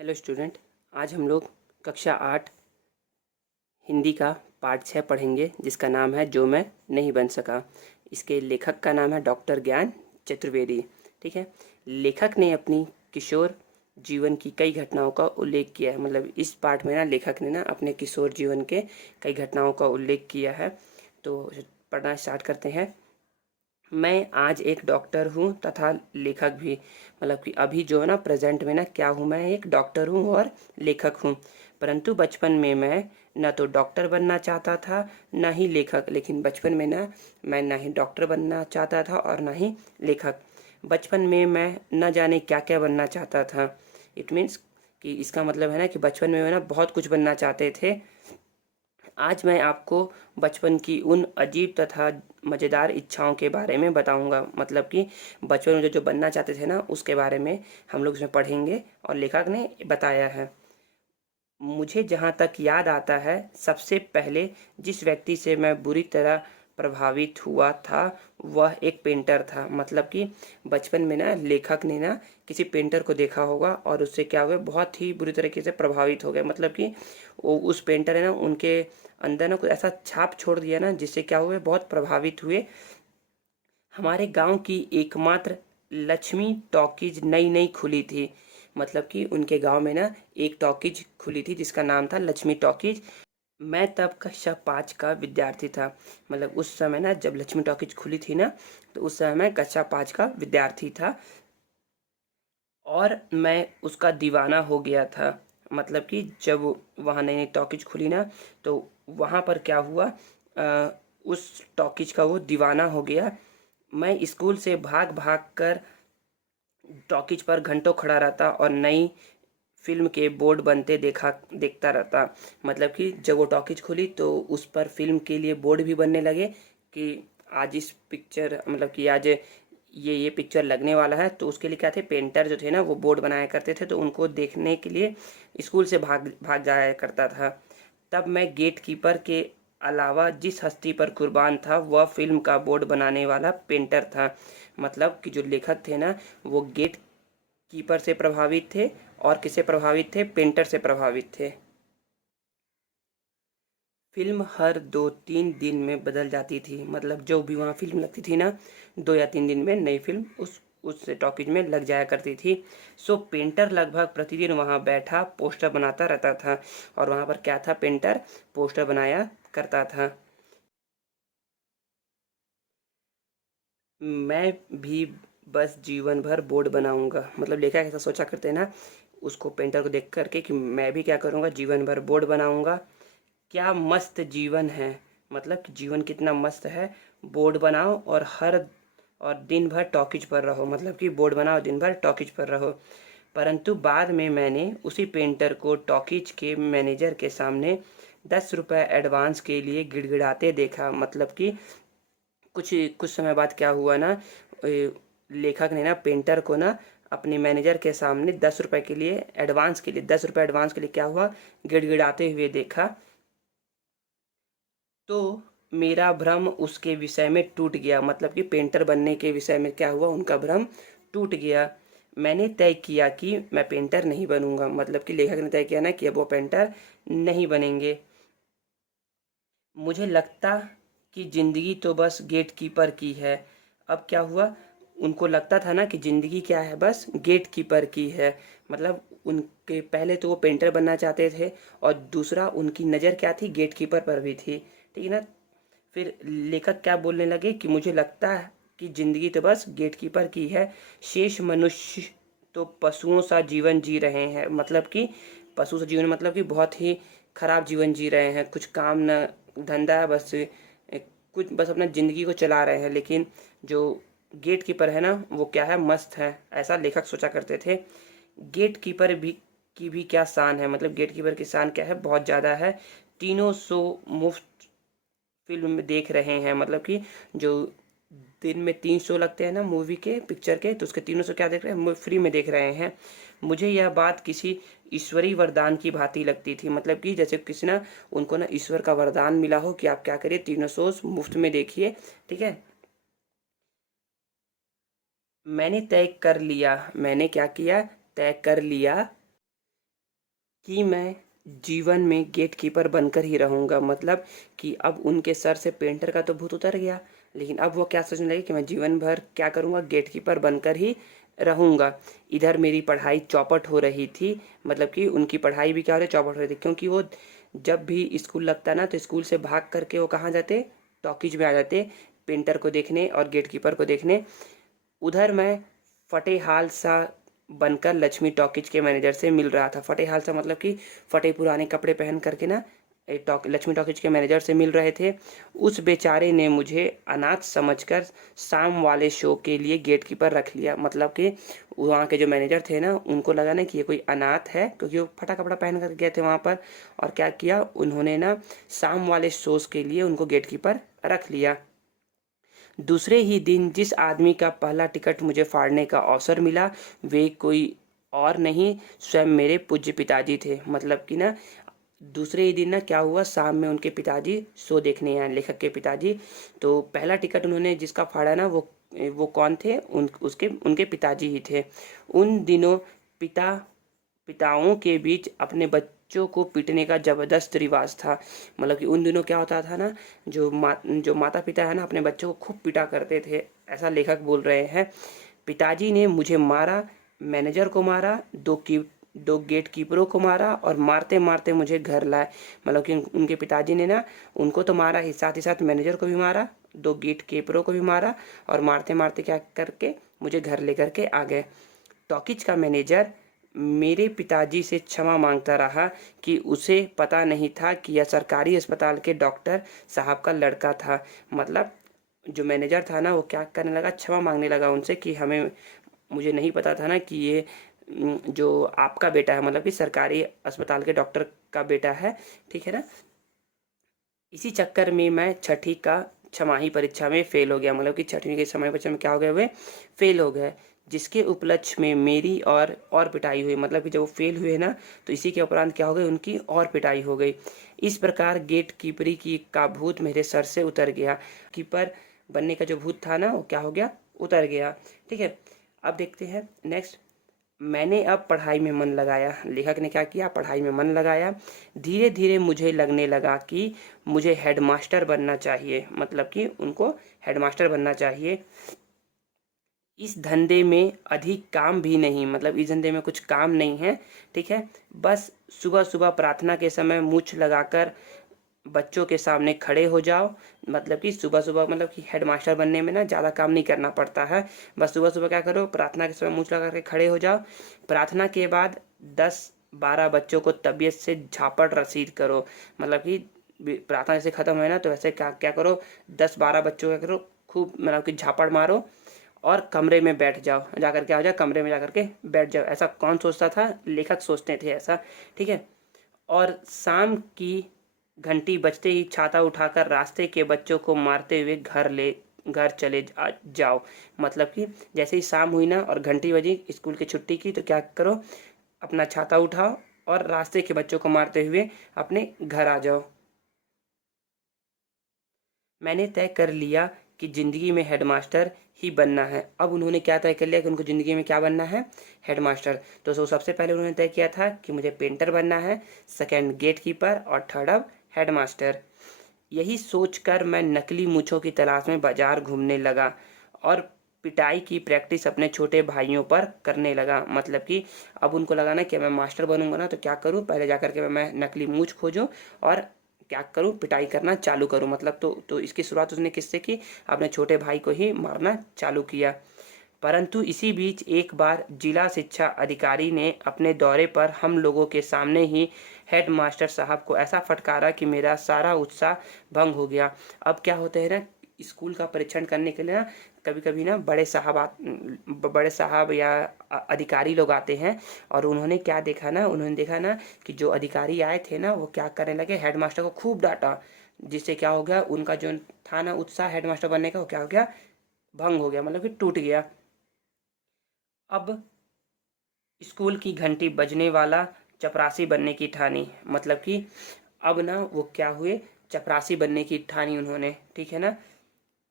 Hello student. आज हम लोग कक्षा 8 हिंदी का पाठ 6 पढ़ेंगे, जिसका नाम है जो मैं नहीं बन सका। इसके लेखक का नाम है डॉक्टर ज्ञान चतुर्वेदी। ठीक है। लेखक ने अपनी किशोर जीवन की कई घटनाओं का उल्लेख किया है। मतलब इस पाठ में ना लेखक ने ना अपने किशोर जीवन के कई घटनाओं का उल्लेख किया है। तो पढ़ना स्टार्ट करते हैं। मैं आज एक डॉक्टर हूँ तथा लेखक भी। मतलब कि अभी जो है ना प्रेजेंट में ना क्या हूँ, मैं एक डॉक्टर हूँ और लेखक हूँ। परंतु बचपन में मैं न तो डॉक्टर बनना चाहता था न ही लेखक। लेकिन बचपन में ना मैं ना ही डॉक्टर बनना चाहता था और ना ही लेखक। बचपन में मैं न जाने क्या क्या बनना चाहता था। इट मीन्स कि इसका मतलब है ना कि बचपन में ना बहुत कुछ बनना चाहते थे। आज मैं आपको बचपन की उन अजीब तथा मज़ेदार इच्छाओं के बारे में बताऊंगा। मतलब कि बचपन में जो जो बनना चाहते थे ना उसके बारे में हम लोग इसमें पढ़ेंगे और लेखक ने बताया है। मुझे जहाँ तक याद आता है, सबसे पहले जिस व्यक्ति से मैं बुरी तरह प्रभावित हुआ था वह एक पेंटर था। मतलब कि बचपन में ना लेखक ने ना किसी पेंटर को देखा होगा और उससे क्या हुआ, बहुत ही बुरी तरीके से प्रभावित हो गए। मतलब कि वो उस पेंटर ने ना उनके अंदर ना कुछ ऐसा छाप छोड़ दिया ना, जिससे क्या हुए, बहुत प्रभावित हुए। हमारे गांव की एकमात्र लक्ष्मी टॉकीज नई नई खुली थी। मतलब कि उनके गांव में ना एक टॉकीज खुली थी जिसका नाम था लक्ष्मी टॉकीज। मैं तब कक्षा 5 का विद्यार्थी था। मतलब उस समय ना जब लक्ष्मी टॉकीज खुली थी ना, तो उस समय मैं कक्षा 5 का विद्यार्थी था और मैं उसका दीवाना हो गया था। मतलब कि जब वहाँ नई नई टॉकीज खुली ना, तो वहाँ पर क्या हुआ, उस टॉकीज का वो दीवाना हो गया। मैं स्कूल से भाग भाग कर टॉकीज पर घंटों खड़ा रहता और नई फिल्म के बोर्ड बनते देखता रहता। मतलब कि जब वो टॉकीज खुली तो उस पर फिल्म के लिए बोर्ड भी बनने लगे कि आज इस पिक्चर, मतलब कि आज ये पिक्चर लगने वाला है। तो उसके लिए क्या थे, पेंटर जो थे ना वो बोर्ड बनाया करते थे, तो उनको देखने के लिए स्कूल से भाग भाग जाया करता था। तब मैं गेट कीपर के अलावा जिस हस्ती पर कुर्बान था वह फिल्म का बोर्ड बनाने वाला पेंटर था। मतलब कि जो लेखक थे ना वो गेट कीपर से प्रभावित थे और किससे प्रभावित थे, पेंटर से प्रभावित थे। फिल्म हर 2-3 दिन में बदल जाती थी। मतलब जो भी वहाँ फिल्म लगती थी ना, 2 या 3 दिन में नई फिल्म उस टॉकीज में लग जाया करती थी। सो पेंटर लगभग प्रतिदिन वहाँ बैठा पोस्टर बनाता रहता था। और वहाँ पर क्या था, पेंटर पोस्टर बनाया करता था। मैं भी बस जीवन भर बोर्ड बनाऊंगा। मतलब लेखक ऐसा सोचा करते हैं ना उसको, पेंटर को देख करके, कि मैं भी क्या करूंगा, जीवन भर बोर्ड बनाऊंगा। क्या मस्त जीवन है। मतलब कि जीवन कितना मस्त है। बोर्ड बनाओ और दिन भर टॉकीज पर रहो। मतलब कि बोर्ड बनाओ, दिन भर टॉकीज पर रहो। परंतु बाद में मैंने उसी पेंटर को टॉकीज के मैनेजर के सामने 10 रुपये एडवांस के लिए गिड़गिड़ाते देखा। मतलब कि कुछ कुछ समय बाद क्या हुआ ना, लेखक ने ना पेंटर को ना अपने मैनेजर के सामने 10 रुपए के लिए, एडवांस के लिए, 10 रुपये एडवांस के लिए क्या हुआ, गिड़गिड़ाते हुए देखा। तो मेरा भ्रम उसके विषय में टूट गया। मतलब कि पेंटर बनने के विषय में क्या हुआ, उनका भ्रम टूट गया। मैंने तय किया कि मैं पेंटर नहीं बनूंगा। मतलब कि लेखक ने तय किया ना कि अब वो पेंटर नहीं बनेंगे। मुझे लगता कि जिंदगी तो बस गेट कीपर की है। अब क्या हुआ, उनको लगता था ना कि जिंदगी क्या है, बस गेट कीपर की है। मतलब उनके पहले तो वो पेंटर बनना चाहते थे और दूसरा उनकी नज़र क्या थी, गेट कीपर पर भी थी। ठीक है ना। फिर लेखक क्या बोलने लगे कि मुझे लगता है कि जिंदगी तो बस गेट कीपर की है। शेष मनुष्य तो पशुओं सा जीवन जी रहे हैं। मतलब कि पशु सा जीवन, मतलब कि बहुत ही खराब जीवन जी रहे हैं। कुछ काम न धंधा है, बस कुछ बस अपना जिंदगी को चला रहे हैं। लेकिन जो गेट कीपर है ना वो क्या है, मस्त है। ऐसा लेखक सोचा करते थे। गेट कीपर भी की भी क्या शान है। मतलब गेट कीपर की शान क्या है, बहुत ज़्यादा है। तीनों शो मुफ्त फिल्म में देख रहे हैं। मतलब कि जो दिन में 3 शो लगते हैं ना मूवी के, पिक्चर के, तो उसके तीनों शो क्या देख रहे हैं, फ्री में देख रहे हैं। मुझे यह बात किसी ईश्वरी वरदान की भांति लगती थी। मतलब कि जैसे किसी ना, उनको ना ईश्वर का वरदान मिला हो कि आप क्या करिए, तीनों शोज मुफ्त में देखिए। ठीक है। मैंने तय कर लिया, मैंने क्या किया, तय कर लिया कि मैं जीवन में गेट कीपर बनकर ही रहूँगा। मतलब कि अब उनके सर से पेंटर का तो भूत उतर गया, लेकिन अब वो क्या सोचने लगे कि मैं जीवन भर क्या करूँगा, गेट कीपर बनकर ही रहूँगा। इधर मेरी पढ़ाई चौपट हो रही थी, मतलब कि उनकी पढ़ाई भी क्या हो रही चौपट हो रही थी, क्योंकि वो जब भी स्कूल लगता ना तो स्कूल से भाग करके वो कहाँ जाते, टॉकीज में आ जाते, पेंटर को देखने और गेट कीपर को देखने। उधर मैं फटे हाल सा बनकर लक्ष्मी टॉकीज के मैनेजर से मिल रहा था। फटे हाल सा मतलब कि फटे पुराने कपड़े पहन करके ना लक्ष्मी टॉकीज के मैनेजर से मिल रहे थे। उस बेचारे ने मुझे अनाथ समझकर शाम वाले शो के लिए गेट कीपर रख लिया। मतलब कि वहाँ के जो मैनेजर थे ना, उनको लगा ना कि ये कोई अनाथ है, क्योंकि वो फटा कपड़ा पहन कर गए थे वहाँ पर। और क्या किया उन्होंने ना, शाम वाले शोज के लिए उनको गेट कीपर रख लिया। दूसरे ही दिन जिस आदमी का पहला टिकट मुझे फाड़ने का अवसर मिला, वे कोई और नहीं, स्वयं मेरे पूज्य पिताजी थे। मतलब कि ना, दूसरे ही दिन ना क्या हुआ, शाम में उनके पिताजी शो देखने आए, लेखक के पिताजी। तो पहला टिकट उन्होंने जिसका फाड़ा ना, वो कौन थे, उसके उनके पिताजी ही थे। उन दिनों पिता पिताओं के बीच अपने बच्चों को पीटने का जबरदस्त रिवाज था। मतलब कि उन दिनों क्या होता था ना, जो माता पिता है ना, अपने बच्चों को खूब पिटा करते थे, ऐसा लेखक बोल रहे हैं। पिताजी ने मुझे मारा, मैनेजर को मारा, दो गेट कीपरों को मारा और मारते मारते मुझे घर लाए। मतलब कि उनके पिताजी ने ना उनको तो मारा ही साथ मैनेजर को भी मारा, दो गेट कीपरों को भी मारा, और मारते मारते क्या करके मुझे घर लेकर के आ गए। टॉकीज का मैनेजर मेरे पिताजी से क्षमा मांगता रहा कि उसे पता नहीं था कि यह सरकारी अस्पताल के डॉक्टर साहब का लड़का था। मतलब जो मैनेजर था ना, वो क्या करने लगा, क्षमा मांगने लगा उनसे कि मुझे नहीं पता था ना कि ये जो आपका बेटा है, मतलब कि सरकारी अस्पताल के डॉक्टर का बेटा है, ठीक है ना। इसी चक्कर में मैं छठी का छमाही परीक्षा में फेल हो गया। मतलब कि छठवीं के छमाही परीक्षा में क्या हो गए, वे फेल हो गए, जिसके उपलक्ष्य में मेरी और पिटाई हुई। मतलब कि जब वो फेल हुए ना, तो इसी के उपरांत क्या हो गई, उनकी और पिटाई हो गई। इस प्रकार गेट कीपरी की का भूत मेरे सर से उतर गया। कीपर बनने का जो भूत था ना, वो क्या हो गया, उतर गया। ठीक है, अब देखते हैं नेक्स्ट। मैंने अब पढ़ाई में मन लगाया। लेखक ने क्या किया, पढ़ाई में मन लगाया। धीरे धीरे मुझे लगने लगा कि मुझे हेडमास्टर बनना चाहिए। मतलब कि उनको हेडमास्टर बनना चाहिए। इस धंधे में अधिक काम भी नहीं, मतलब इस धंधे में कुछ काम नहीं है, ठीक है। बस सुबह सुबह प्रार्थना के समय मूछ लगाकर बच्चों के सामने खड़े हो जाओ। मतलब कि सुबह सुबह, मतलब कि हेडमास्टर बनने में ना ज़्यादा काम नहीं करना पड़ता है। बस सुबह सुबह क्या करो, प्रार्थना के समय मूछ लगा के खड़े हो जाओ। प्रार्थना के बाद 10-12 बच्चों को तबीयत से झापड़ रसीद करो। मतलब कि प्रार्थना जैसे खत्म है ना, तो वैसे क्या क्या करो, 10-12 बच्चों का करो, खूब मतलब कि झापड़ मारो और कमरे में बैठ जाओ। जाकर क्या हो जाए, कमरे में जाकर के बैठ जाओ। ऐसा कौन सोचता था, लेखक सोचते थे ऐसा, ठीक है। और शाम की घंटी बजते ही छाता उठाकर रास्ते के बच्चों को मारते हुए घर चले जाओ। मतलब कि जैसे ही शाम हुई ना और घंटी बजी स्कूल की छुट्टी की, तो क्या करो, अपना छाता उठाओ और रास्ते के बच्चों को मारते हुए अपने घर आ जाओ। मैंने तय कर लिया कि ज़िंदगी में हेडमास्टर ही बनना है। अब उन्होंने क्या तय कर लिया कि उनको ज़िंदगी में क्या बनना है, हेडमास्टर। तो सबसे पहले उन्होंने तय किया था कि मुझे पेंटर बनना है, सेकंड गेट कीपर और थर्ड अब हेडमास्टर। यही सोचकर मैं नकली मूँछों की तलाश में बाजार घूमने लगा और पिटाई की प्रैक्टिस अपने छोटे भाइयों पर करने लगा। मतलब कि अब उनको लगा ना कि मैं मास्टर बनूंगा ना, तो क्या करूं, पहले जाकर के मैं नकली मूँछ खोजूं और क्या करूं, पिटाई करना चालू करूं। मतलब तो इसकी शुरुआत उसने किससे की, अपने छोटे भाई को ही मारना चालू किया। परंतु इसी बीच एक बार जिला शिक्षा अधिकारी ने अपने दौरे पर हम लोगों के सामने ही हेडमास्टर साहब को ऐसा फटकारा कि मेरा सारा उत्साह भंग हो गया। अब क्या होता है ना, स्कूल का परीक्षण करने के लिए ना कभी कभी ना बड़े साहब या अधिकारी लोग आते हैं। और उन्होंने क्या देखा ना, उन्होंने देखा ना कि जो अधिकारी आए थे ना, वो क्या करने लगे, हेडमास्टर को खूब डांटा, जिससे क्या हो गया, उनका जो था ना उत्साह हेडमास्टर बनने का, वो क्या हो गया, भंग हो गया, मतलब कि टूट गया। अब स्कूल की घंटी बजने वाला, चपरासी बनने की ठानी। मतलब कि अब ना वो क्या हुए, चपरासी बनने की ठानी उन्होंने, ठीक है ना।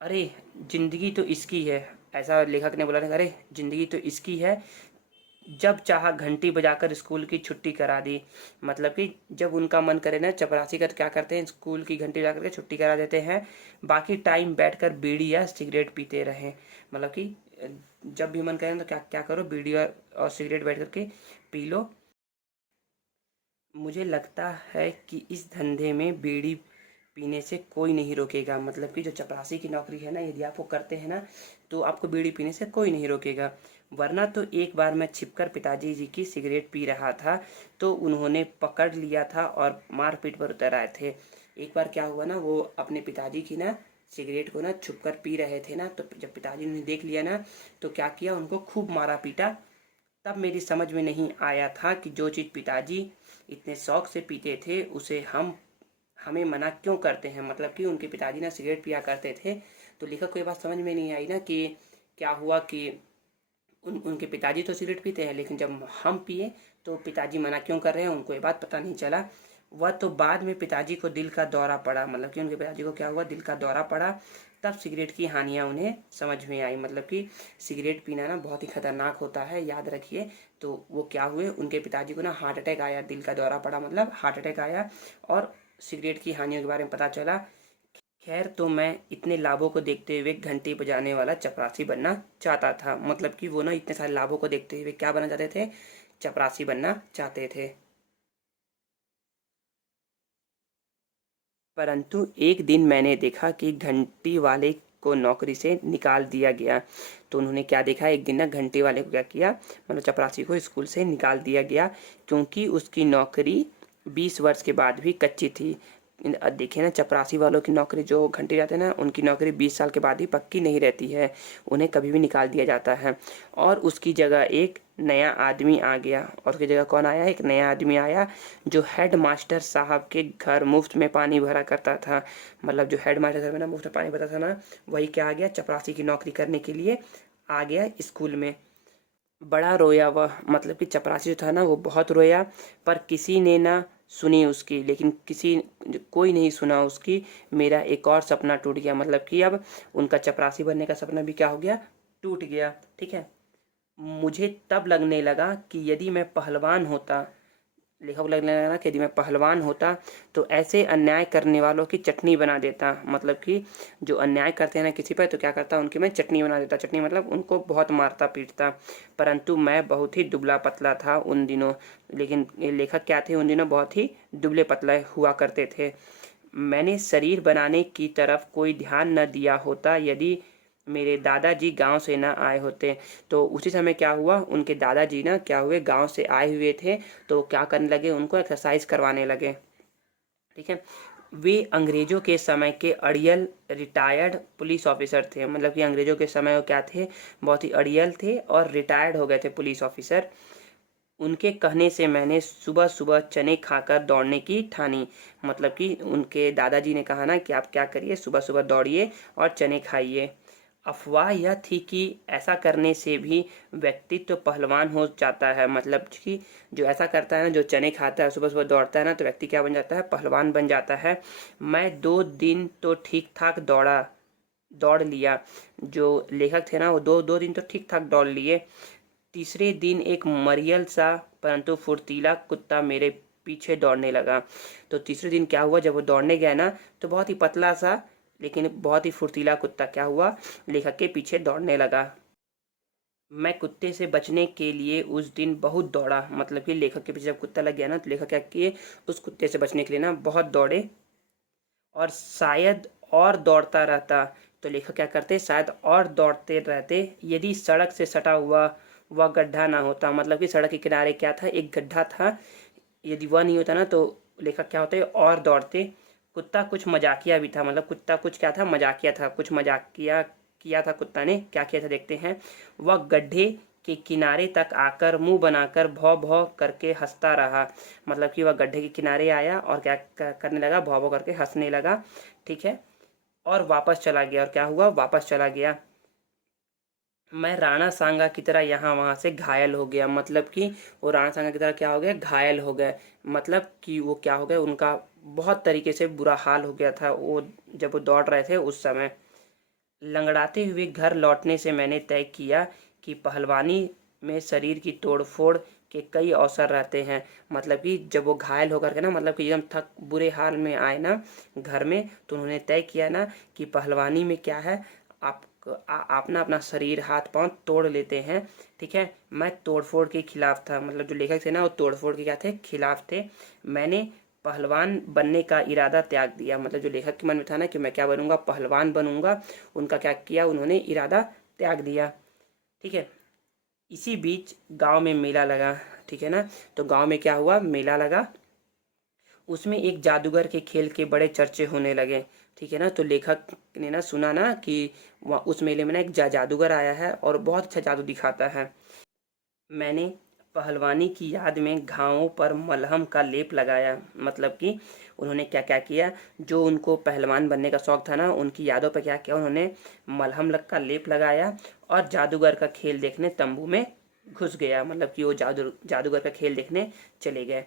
अरे जिंदगी तो इसकी है, ऐसा लेखक ने बोला था, अरे जिंदगी तो इसकी है, जब चाहा घंटी बजाकर स्कूल की छुट्टी करा दी। मतलब कि जब उनका मन करे ना चपरासी का, तो क्या करते हैं, स्कूल की घंटी बजा करके छुट्टी करा देते हैं। बाकी टाइम बैठकर बीड़ी या सिगरेट पीते रहें। मतलब कि जब भी मन करे ना, तो क्या क्या करो, बीड़ी और सिगरेट बैठ करके पी लो। मुझे लगता है कि इस धंधे में बीड़ी पीने से कोई नहीं रोकेगा। मतलब कि जो चपरासी की नौकरी है ना, यदि आप वो करते हैं ना, तो आपको बीड़ी पीने से कोई नहीं रोकेगा। वरना तो एक बार मैं छिपकर पिताजी जी की सिगरेट पी रहा था, तो उन्होंने पकड़ लिया था और मारपीट पर उतर आए थे। एक बार क्या हुआ ना, वो अपने पिताजी की ना सिगरेट को ना छुप कर पी रहे थे ना, तो जब पिताजी ने देख लिया ना, तो क्या किया, उनको खूब मारा पीटा। तब मेरी समझ में नहीं आया था कि जो चीज़ पिताजी इतने शौक से पीते थे, उसे हमें मना क्यों करते हैं। मतलब कि उनके पिताजी ना सिगरेट पिया करते थे। तो लेखक को ये बात समझ में नहीं आई ना कि क्या हुआ कि उनके पिताजी तो सिगरेट पीते हैं, लेकिन जब हम पिए तो पिताजी मना क्यों कर रहे हैं, उनको ये बात पता नहीं चला। वह तो बाद में पिताजी को दिल का दौरा पड़ा। मतलब कि उनके पिताजी को क्या हुआ, दिल का दौरा पड़ा। तब सिगरेट की हानियाँ उन्हें समझ में आई। मतलब कि सिगरेट पीना ना बहुत ही खतरनाक होता है, याद रखिए। तो वो क्या हुए, उनके पिताजी को ना हार्ट अटैक आया, दिल का दौरा पड़ा, मतलब हार्ट अटैक आया, और सिगरेट की हानियों के बारे में पता चला। खैर, तो मैं इतने लाभों को देखते हुए घंटी बजाने वाला चपरासी बनना चाहता था। मतलब कि वो ना इतने सारे लाभों को देखते हुए क्या बनना चाहते थे, चपरासी बनना चाहते थे। परंतु एक दिन मैंने देखा कि घंटी वाले को नौकरी से निकाल दिया गया। तो उन्होंने क्या देखा, एक दिन ना घंटी वाले को क्या किया, मतलब चपरासी को स्कूल से निकाल दिया गया, क्योंकि उसकी नौकरी 20 वर्ष के बाद भी कच्ची थी। देखिए ना, चपरासी वालों की नौकरी, जो घंटे जाते हैं ना, उनकी नौकरी 20 साल के बाद ही पक्की नहीं रहती है, उन्हें कभी भी निकाल दिया जाता है। और उसकी जगह एक नया आदमी आ गया। और उसकी जगह कौन आया, एक नया आदमी आया, जो हेड मास्टर साहब के घर मुफ्त में पानी भरा करता था। मतलब जो हेड मास्टर घर में ना मुफ्त में पानी भरता था ना, वही क्या आ गया, चपरासी की नौकरी करने के लिए आ गया स्कूल में। बड़ा रोया वह। मतलब कि चपरासी जो था ना, वो बहुत रोया, पर किसी ने ना सुनी उसकी। लेकिन कोई नहीं सुना उसकी। मेरा एक और सपना टूट गया। मतलब कि अब उनका चपरासी बनने का सपना भी क्या हो गया, टूट गया। ठीक है। मुझे तब लगने लगा कि यदि मैं पहलवान होता, लेखक लगने लगा कि यदि मैं पहलवान होता, तो ऐसे अन्याय करने वालों की चटनी बना देता। मतलब कि जो अन्याय करते हैं ना किसी पर, तो क्या करता, उनकी मैं चटनी बना देता। चटनी मतलब उनको बहुत मारता पीटता। परंतु मैं बहुत ही दुबला पतला था उन दिनों। लेकिन ये लेखक क्या थे, उन दिनों बहुत ही दुबले पतले हुआ करते थे। मैंने शरीर बनाने की तरफ कोई ध्यान न दिया होता, यदि मेरे दादाजी गांव से ना आए होते। तो उसी समय क्या हुआ, उनके दादाजी ना क्या हुए, गांव से आए हुए थे। तो क्या करने लगे, उनको एक्सरसाइज करवाने लगे। ठीक है। वे अंग्रेजों के समय के अड़ियल रिटायर्ड पुलिस ऑफिसर थे। मतलब कि अंग्रेजों के समय वो क्या थे, बहुत ही अड़ियल थे और रिटायर्ड हो गए थे पुलिस ऑफिसर। उनके कहने से मैंने सुबह सुबह चने खाकर दौड़ने की ठानी। मतलब कि उनके दादाजी ने कहा ना कि आप क्या करिए, सुबह सुबह दौड़िए और चने खाइए। अफवाह यह थी कि ऐसा करने से भी व्यक्तित्व तो पहलवान हो जाता है। मतलब कि जो ऐसा करता है ना, जो चने खाता है, सुबह सुबह दौड़ता है ना, तो व्यक्ति क्या बन जाता है, पहलवान बन जाता है। मैं 2 दिन तो ठीक ठाक दौड़ लिया। जो लेखक थे ना, वो दो दो दिन तो ठीक ठाक दौड़ लिए। तीसरे दिन एक मरियल सा परंतु फुर्तीला कुत्ता मेरे पीछे दौड़ने लगा। तो तीसरे दिन क्या हुआ, जब वो दौड़ने गया ना, तो बहुत ही पतला सा लेकिन बहुत ही फुर्तीला कुत्ता क्या हुआ, लेखक के पीछे दौड़ने लगा। मैं कुत्ते से बचने के लिए उस दिन बहुत दौड़ा। मतलब कि लेखक के पीछे जब कुत्ता लग गया ना, तो लेखक क्या किए, उस कुत्ते से बचने के लिए ना बहुत दौड़े। और शायद और दौड़ता रहता, तो लेखक क्या करते, शायद और दौड़ते रहते, यदि सड़क से सटा हुआ वह गड्ढा ना होता। मतलब कि सड़क के किनारे क्या था, एक गड्ढा था। यदि वह नहीं होता ना, तो लेखक क्या होते, और दौड़ते। कुत्ता कुछ मजाकिया भी था। मतलब कुत्ता कुछ क्या था, मजाकिया था, कुछ मजाकिया किया था कुत्ता ने। क्या किया था देखते हैं। वह गड्ढे के किनारे तक आकर मुंह बनाकर भौ भौ करके हंसता रहा। मतलब कि वह गड्ढे के किनारे आया और क्या करने लगा, भौ भौ करके हंसने लगा। ठीक है। और वापस चला गया। और क्या हुआ, वापस चला गया। मैं राणा सांगा की तरह यहाँ वहाँ से घायल हो गया। मतलब कि वो राणा सांगा की तरह क्या हो गया, घायल हो गए। मतलब कि वो क्या हो गया, उनका बहुत तरीके से बुरा हाल हो गया था वो, जब वो दौड़ रहे थे उस समय। लंगड़ाते हुए घर लौटने से मैंने तय किया कि पहलवानी में शरीर की तोड़फोड़ के कई अवसर रहते हैं। मतलब कि जब वो घायल होकर के ना, मतलब कि एकदम थक बुरे हाल में आए ना घर में, तो उन्होंने तय किया ना कि पहलवानी में क्या है, आप ना अपना शरीर हाथ पांव तोड़ लेते हैं। ठीक है, मैं तोड़फोड़ के खिलाफ था। मतलब जो लेखक थे ना, वो तोड़फोड़ के क्या थे, खिलाफ थे। मैंने पहलवान बनने का इरादा त्याग दिया। मतलब जो लेखक के मन में था ना कि मैं क्या बनूंगा, पहलवान बनूंगा, उनका क्या किया, उन्होंने इरादा त्याग दिया। ठीक है, इसी बीच गांव में मेला लगा। ठीक है ना, तो गांव में क्या हुआ, मेला लगा। उसमें एक जादूगर के खेल के बड़े चर्चे होने लगे। ठीक है ना, तो लेखक ने ना सुना ना कि उस मेले में ना एक जादूगर आया है और बहुत अच्छा जादू दिखाता है। मैंने पहलवानी की याद में घावों पर मलहम का लेप लगाया। मतलब कि उन्होंने क्या क्या किया, जो उनको पहलवान बनने का शौक था ना, उनकी यादों पर क्या किया, उन्होंने मलहम लग का लेप लगाया और जादूगर का खेल देखने तंबू में घुस गया। मतलब कि वो जादूगर का खेल देखने चले गए।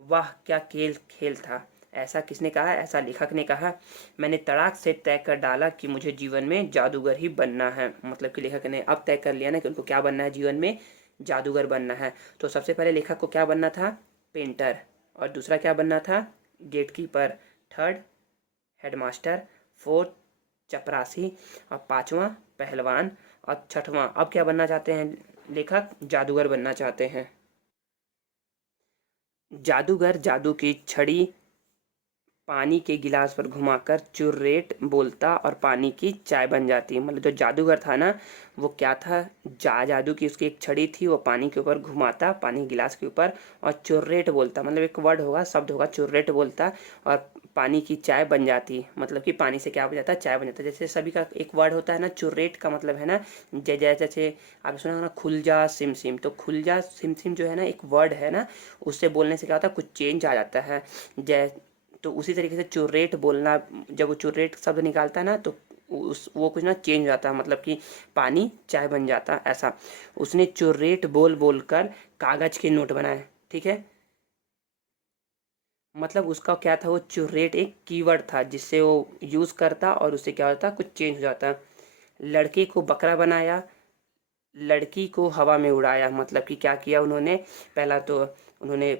वाह क्या खेल खेल था, ऐसा किसने कहा, ऐसा लेखक ने कहा। मैंने तड़ाक से तय कर डाला कि मुझे जीवन में जादूगर ही बनना है। मतलब कि लेखक ने अब तय कर लिया ना कि उनको क्या बनना है, जीवन में जादूगर बनना है। तो सबसे पहले लेखक को क्या बनना था, पेंटर। और दूसरा क्या बनना था, गेटकीपर। Third, headmaster. फोर्थ, चपरासी। और पांचवा, पहलवान। और छठवां, अब क्या बनना चाहते हैं लेखक, जादूगर बनना चाहते हैं। जादूगर जादू की छड़ी पानी के गिलास पर घुमाकर चुर्रेट बोलता और पानी की चाय बन जाती। मतलब जो जादूगर था ना, वो क्या था, जादू की उसकी एक छड़ी थी, वो पानी के ऊपर घुमाता, पानी गिलास के ऊपर, और चुर्रेट बोलता। मतलब एक वर्ड होगा, शब्द होगा, चुर्रेट बोलता और पानी की चाय बन जाती। मतलब कि पानी से क्या बन जाता है, चाय बन जाता है। जैसे सभी का एक वर्ड होता है ना, चुर्रेट का मतलब है ना, जैसे आप सुना होगा ना, खुल जा सिम सिम। तो खुल जा सिम सिम जो है ना, एक वर्ड है ना, उससे बोलने से क्या होता है, कुछ चेंज आ जाता है। जै तो उसी तरीके से चुर्रेट बोलना, जब वो चुर्रेट शब्द निकालता है ना, तो उस वो कुछ ना चेंज हो जाता है। मतलब कि पानी चाय बन जाता, ऐसा। उसने चुर्रेट बोल बोल कर कागज के नोट बनाए। ठीक है, मतलब उसका क्या था, वो चुर्रेट एक कीवर्ड था जिससे वो यूज करता और उससे क्या होता, कुछ चेंज हो जाता। लड़के को बकरा बनाया, लड़की को हवा में उड़ाया। मतलब कि क्या किया उन्होंने, पहला तो उन्होंने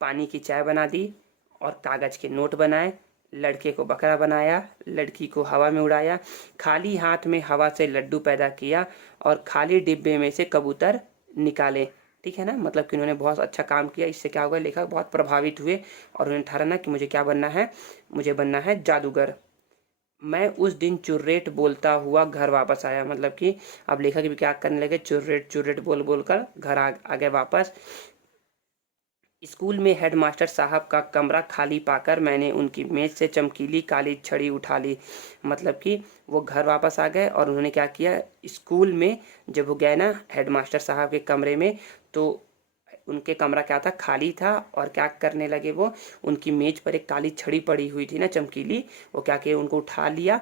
पानी की चाय बना दी और कागज के नोट बनाए। लड़के को बकरा बनाया, लड़की को हवा में उड़ाया, खाली हाथ में हवा से लड्डू पैदा किया और खाली डिब्बे में से कबूतर निकाले। ठीक है ना, मतलब कि उन्होंने बहुत अच्छा काम किया। इससे क्या हुआ, लेखक बहुत प्रभावित हुए और उन्होंने ठाना ना कि मुझे क्या बनना है, मुझे बनना है जादूगर। मैं उस दिन चुर्रेट बोलता हुआ घर वापस आया। मतलब कि अब लेखक भी क्या करने लगे, चुर्रेट चुर्रेट बोल बोल कर घर आ गए वापस। स्कूल में हेडमास्टर साहब का कमरा खाली पाकर मैंने उनकी मेज से चमकीली काली छड़ी उठा ली। मतलब कि वो घर वापस आ गए और उन्होंने क्या किया, स्कूल में जब वो गए ना हेडमास्टर साहब के कमरे में, तो उनके कमरा क्या था, खाली था। और क्या करने लगे, वो उनकी मेज पर एक काली छड़ी पड़ी हुई थी ना, चमकीली, वो क्या किया, उनको उठा लिया,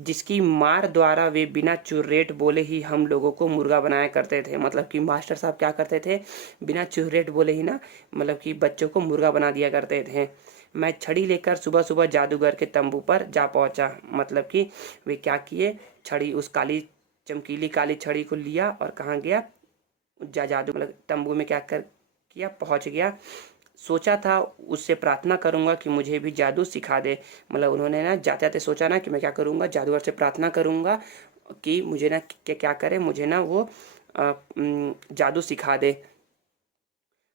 जिसकी मार द्वारा वे बिना चुर्रेट बोले ही हम लोगों को मुर्गा बनाया करते थे। मतलब कि मास्टर साहब क्या करते थे, बिना चुर्रेट बोले ही ना, मतलब कि बच्चों को मुर्गा बना दिया करते थे। मैं छड़ी लेकर सुबह सुबह जादूगर के तंबू पर जा पहुंचा। मतलब कि वे क्या किए, छड़ी, उस काली चमकीली काली छड़ी को लिया और कहाँ गया, जादू मतलब तंबू में क्या कर किया, पहुंच गया। सोचा था उससे प्रार्थना करूंगा कि मुझे भी जादू सिखा दे। मतलब उन्होंने ना जाते जाते सोचा ना कि मैं क्या करूंगा, जादूगर से प्रार्थना करूंगा कि मुझे ना क्या करे, मुझे ना वो जादू सिखा दे।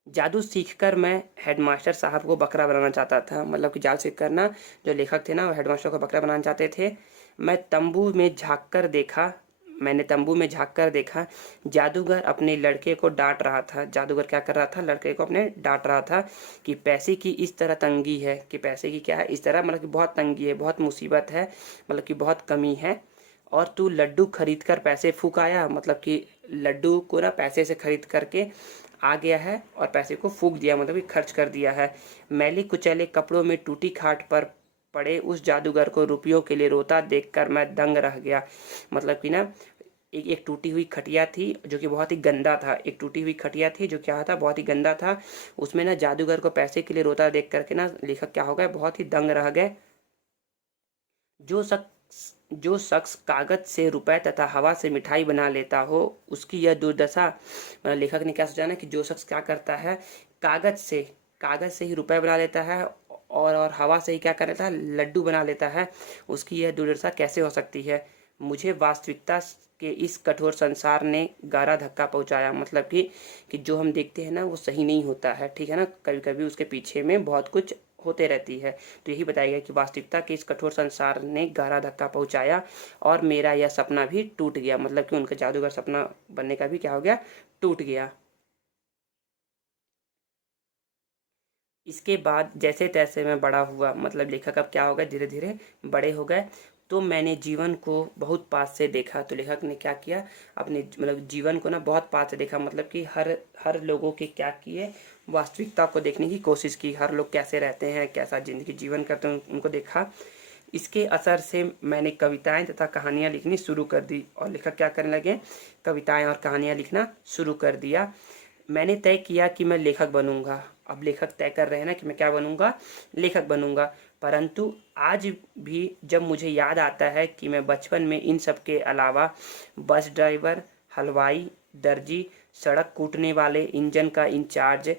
जादू सीखकर मैं हेडमास्टर साहब को बकरा बनाना चाहता था। मतलब कि जादू सीख कर ना, जो लेखक थे ना, वो हेडमास्टर को बकरा बनाना चाहते थे। मैं तंबू में झांक कर देखा मैंने तंबू में झांक कर देखा, जादूगर अपने लड़के को डांट रहा था। जादूगर क्या कर रहा था, लड़के को अपने डांट रहा था कि पैसे की इस तरह तंगी है, कि पैसे की क्या है, इस तरह, मतलब कि बहुत तंगी है, बहुत मुसीबत है, मतलब कि बहुत कमी है, और तू लड्डू खरीद कर पैसे फूक आया। मतलब कि लड्डू को ना पैसे से खरीद करके आ गया है और पैसे को फूक दिया, मतलब कि खर्च कर दिया है। मैले कुचैले कपड़ों में टूटी खाट पर पड़े उस जादूगर को रुपयों के लिए रोता देखकर मैं दंग रह गया। मतलब कि ना, एक एक टूटी हुई खटिया थी जो कि बहुत ही गंदा था। एक टूटी हुई खटिया थी जो क्या था, बहुत ही गंदा था। उसमें ना जादूगर को पैसे के लिए रोता देख करके ना लेखक क्या हो गए, बहुत ही दंग रह गए। जो शख्स जो शख्स कागज से रुपए तथा हवा से मिठाई बना लेता हो उसकी यह दुर्दशा। लेखक ने क्या सोचा ना कि जो शख्स क्या करता है, कागज से ही रुपए बना लेता है और हवा से ही क्या कर लेता है, लड्डू बना लेता है, उसकी यह दुर्दशा कैसे हो सकती है। मुझे वास्तविकता के इस कठोर संसार ने गहरा धक्का पहुंचाया। मतलब कि जो हम देखते हैं ना वो सही नहीं होता है, ठीक है ना, कभी कभी उसके पीछे में बहुत कुछ होते रहती है। तो यही बताया गया कि वास्तविकता के इस कठोर संसार ने गहरा धक्का पहुंचाया और मेरा यह सपना भी टूट गया। मतलब कि उनका जादूगर सपना बनने का भी क्या हो गया, टूट गया। इसके बाद जैसे तैसे मैं बड़ा हुआ, मतलब लेखक अब क्या हो गया, धीरे धीरे बड़े हो गए। तो मैंने जीवन को बहुत पास से देखा। तो लेखक ने क्या किया, अपने मतलब जीवन को ना बहुत पास से देखा। मतलब कि हर हर लोगों के क्या किए, वास्तविकता को देखने की कोशिश की। हर लोग कैसे रहते हैं, कैसा जिंदगी जीवन करते हैं, उनको देखा। इसके असर से मैंने कविताएं तथा कहानियां लिखनी शुरू कर दी। और लेखक क्या करने लगे, कविताएं और कहानियां लिखना शुरू कर दिया। मैंने तय किया कि मैं लेखक बनूंगा। अब लेखक तय कर रहे हैं ना कि मैं क्या बनूंगा, लेखक बनूंगा। परंतु आज भी जब मुझे याद आता है कि मैं बचपन में इन सब के अलावा बस ड्राइवर, हलवाई, दर्जी, सड़क कूटने वाले, इंजन का इंचार्ज,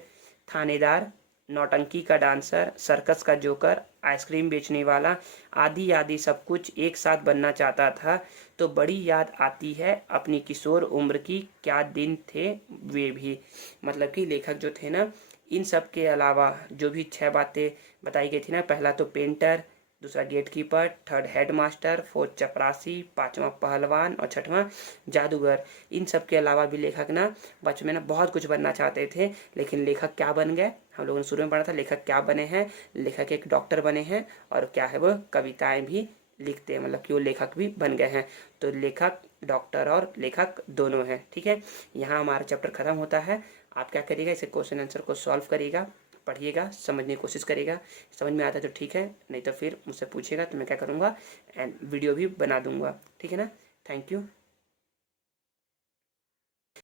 थानेदार, नौटंकी का डांसर, सर्कस का जोकर, आइसक्रीम बेचने वाला आदि आदि सब कुछ एक साथ बनना चाहता था, तो बड़ी याद आती है अपनी किशोर उम्र की। क्या दिन थे वे भी। मतलब कि लेखक जो थे ना, इन सब के अलावा जो भी 6 बातें बताई गई थी ना, पहला तो पेंटर, दूसरा gatekeeper, third headmaster, fourth चपरासी, पांचवा पहलवान और छठवां जादूगर। इन सब के अलावा भी लेखक ना बचपन में ना बहुत कुछ बनना चाहते थे। लेकिन लेखक क्या बन गए, हम लोगों ने शुरू में पढ़ा था लेखक क्या बने हैं। लेखक एक डॉक्टर बने हैं और क्या है वो कविताएं भी लिखते हैं। मतलब कि वो लेखक भी बन गए हैं। तो लेखक, डॉक्टर और लेखक दोनों हैं, ठीक है। यहाँ हमारा चैप्टर खत्म होता है। आप क्या करिएगा, इसे क्वेश्चन आंसर को सॉल्व करिएगा, पढ़िएगा, समझने की कोशिश करिएगा। समझ में आता है तो ठीक है, नहीं तो फिर मुझसे पूछिएगा तो मैं क्या करूँगा, एंड वीडियो भी बना दूंगा, ठीक है ना। Thank you.